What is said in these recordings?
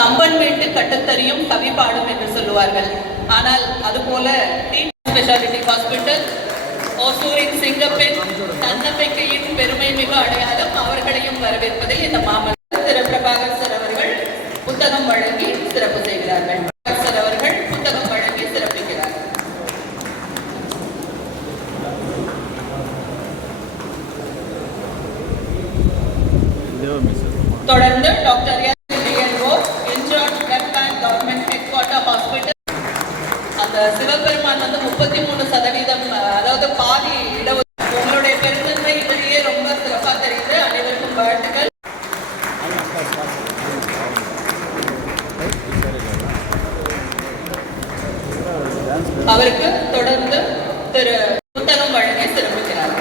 கம்பன் வீட்டு கட்டுத்தறியும் கவி பாடும் என்று சொல்லுவார்கள். ஆனால் அதுபோல ஸ்பெஷாலிட்டி ஹாஸ்பிட்டல் ஓசூரின் சிங்கப்பெண் தன்னம்பிக்கையின் பெருமை மிக அடையாளம் அவர்களையும் வரவேற்பதில் இந்த மாமல்ல திரு பிரபாகர் சார் அவர்கள் புத்தகம் வழங்கி சிறப்பு செய்கிறார்கள். சார் அவர்கள் புத்தகம் வழங்கி சிறப்பிக்கிறார். தொடர்ந்து டாக்டர் சிவபெருமான் 33%, அதாவது பாதி இடஒதுக்கீடு. உங்களுடைய பெருந்தன்மை இவரையே ரொம்ப சிறப்பாக தெரிந்து அனைவருக்கும் வாழ்த்துக்கள். அவருக்கு தொடர்ந்து திரு புத்தகம் வழங்கி சிறப்பிக்கிறார்.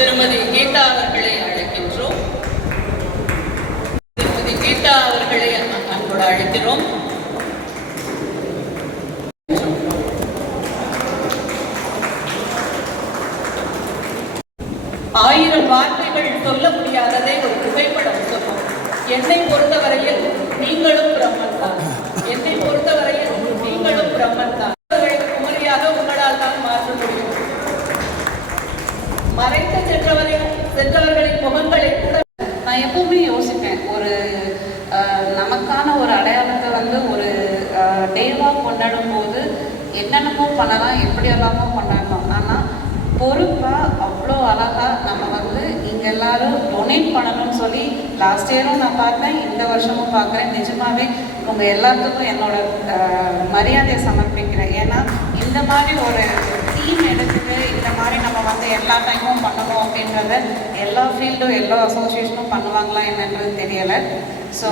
திருமதி கீதா அவர்களை அழைக்கின்றோம். கீதா அவர்களை அன்போடு அழைக்கிறோம். ஆயிரம் வார்த்தைகள் சொல்ல முடியாததை ஒரு புகைப்படம் சொல்லும். என்னை பொறுத்தவரையில் நீங்களும் பிரம்மன் தான். என்னை பொறுத்தவரையில் நீங்களும் பிரம்மன் தான். குமரியாக உங்களால் தான் மாற்ற முடியும். மறைத்து சென்றவர்களின் முகங்களை கூட நான் எப்பவுமே யோசிப்பேன், ஒரு நமக்கான ஒரு அடையாளத்தை ஒரு டேவாக கொண்டாடும் போது என்னென்னமோ பண்ணலாம், எப்படியெல்லாமோ பண்ணலாம். ஆனால் பொறுப்பாக அவ்வளோ அழகாக நம்ம இங்கே எல்லாரும் டொனேட் பண்ணணும்னு சொல்லி லாஸ்ட் இயரும் நான் பார்த்தேன், இந்த வருஷமும் பார்க்குறேன். நிஜமாகவே உங்கள் எல்லாத்துக்கும் என்னோட மரியாதையை சமர்ப்பிக்கிறேன். ஏன்னா இந்த மாதிரி ஒரு டீம் எடுத்துட்டு இந்த மாதிரி நம்ம எல்லா டைமும் பண்ணணும் அப்படின்றத எல்லா ஃபீல்டும் எல்லா அசோசியேஷனும் பண்ணுவாங்களா என்னன்றது தெரியலை. So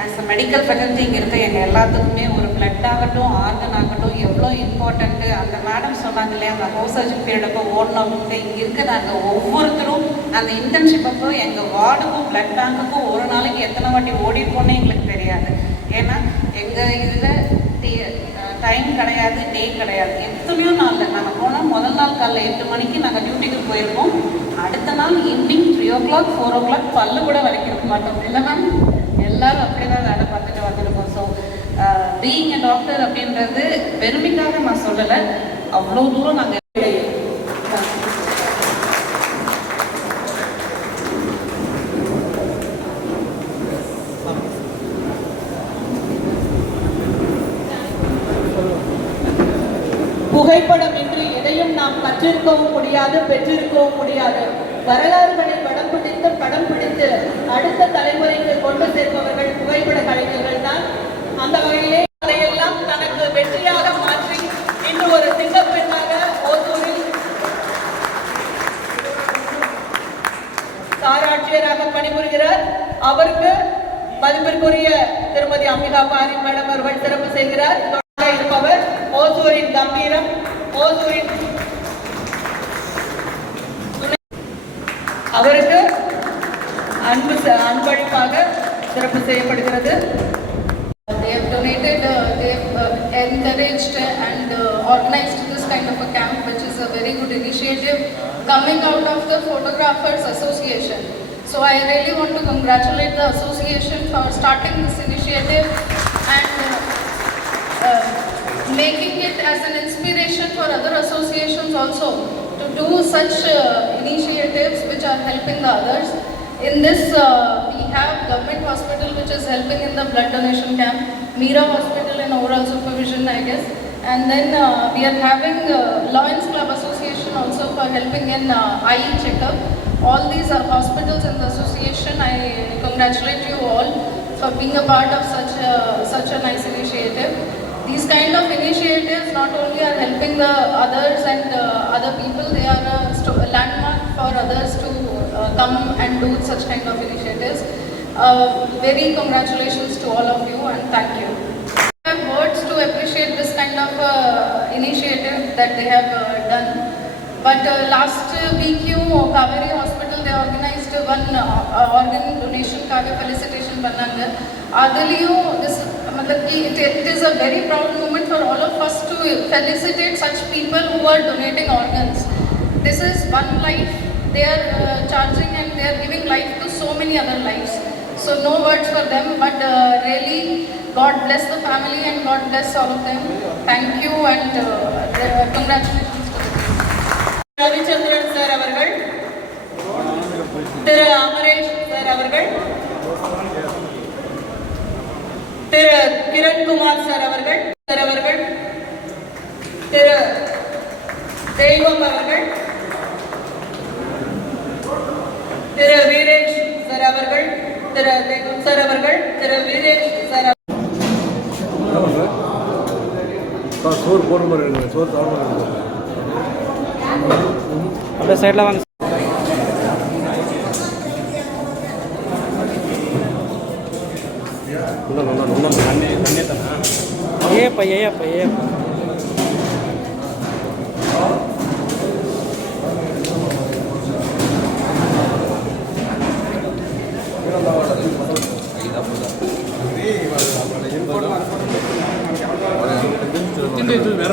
as a medical faculty இங்கே இருக்க எங்கள் எல்லாத்துக்குமே ஒரு பிளட் ஆகட்டும், ஆர்கன் ஆகட்டும் எவ்வளோ இம்பார்ட்டண்ட்டு. அந்த மேடம் சொன்னாங்க இல்லையா, அந்த ஹவுஸ் சர்ஜன் பீரியட் அப்போ ஓடணும்னு. இங்கே இருக்க நாங்கள் ஒவ்வொருத்தரும் அந்த இன்டர்ன்ஷிப் அப்போ எங்கள் வார்டுக்கும் பிளட் பேங்குக்கும் ஒரு நாளைக்கு எத்தனை வாட்டி ஓடிப்போன்னு எங்களுக்கு தெரியாது. ஏன்னா எங்கள் இதில் டைம் கிடையாது, டே கிடையாது. எத்தனையோ நாளில் நாங்கள் போனால் முதல் நாள் காலைல 8 மணிக்கு நாங்கள் டியூட்டிக்கு போயிருக்கோம். அடுத்த நாள் ஈவினிங் 3 o'clock 4 o'clock பல்லு கூட வரைக்க மாட்டோம். இல்லை மேம், எல்லாரும் அப்படி தான் வேலை பார்த்துட்டு வந்துருக்கோம். ஸோ பீயிங் எ டாக்டர் அப்படின்றது பெருமைக்காக நான் சொல்லலை, அவ்வளோ தூரம் நாங்கள் புகைப்படம் இன்றி எதையும் நாம் கற்றிருக்கவும் முடியாது, பெற்றிருக்கவும் முடியாது. வரலாறுகளை படம் பிடித்து அடுத்த தலைமுறைக்கு கொண்டு சேர்ப்பவர்கள் புகைப்பட கலைஞர்கள் தான். அந்த வகையிலே அதையெல்லாம் தனக்கு வெற்றியாக மாற்றி இன்று ஒரு சிங்கப்பெண்ணாக ஓசூரில் சாராட்சியராக பணிபுரிகிறார். அவருக்கு மதிப்பிற்குரிய திருமதி அம்பிகா பாரி மேடம் அவர்கள் சிறப்பு செய்கிறார். இருப்பவர் ஓசூரின் கம்பீரம், ஓசூரின் அவருக்கு அன்பளிப்பாக சிறப்பு செய்யப்படுகிறது. They have donated, they have encouraged and organized this kind of a camp, which is a very good initiative coming out of the Photographers Association. So I really want to congratulate the association for starting this initiative and making it as an inspiration for other associations also to do such initiatives which are helping the others. In this, we have government hospital which is helping in the blood donation camp, Meera Hospital in overall supervision, I guess, and then we are having Lions Club Association also for helping in eye checkup. All these are hospitals in the association. I congratulate you all for being a part of such a nice initiative. initiatives not only are helping the others and other people, they are a landmark for others to come and do such kind of initiatives. Very congratulations to all of you and thank you. I have words to appreciate this kind of initiative that they have done. But last week, Kaveri Hospital, they organized one organ donation kaga felicitation bananga. Adaliyo, this it is a very proud moment for all of us to felicitate such people who are donating organs. This is one life they are charging and they are giving life to so many other lives. So no words for them, but really God bless the family and God bless all of them. Thank you and congratulations to them. Ravichandran sir அவர்கள், திரு Amaresh sir அவர்கள், திரு Kirankumar sir அவர்கள், திரு தெய்வம் அவர்கள், திரு Veeresh sir அவர்கள், திரு தெய்வம் sir அவர்கள், திரு Veeresh sir சோறு போடுற மாதிரி இருக்கு, சோறு தவற மாதிரி இருக்கு. அப்படியே சைடில் வாங்க. ஏப்பா ஏப்பா ஏப்பா வேற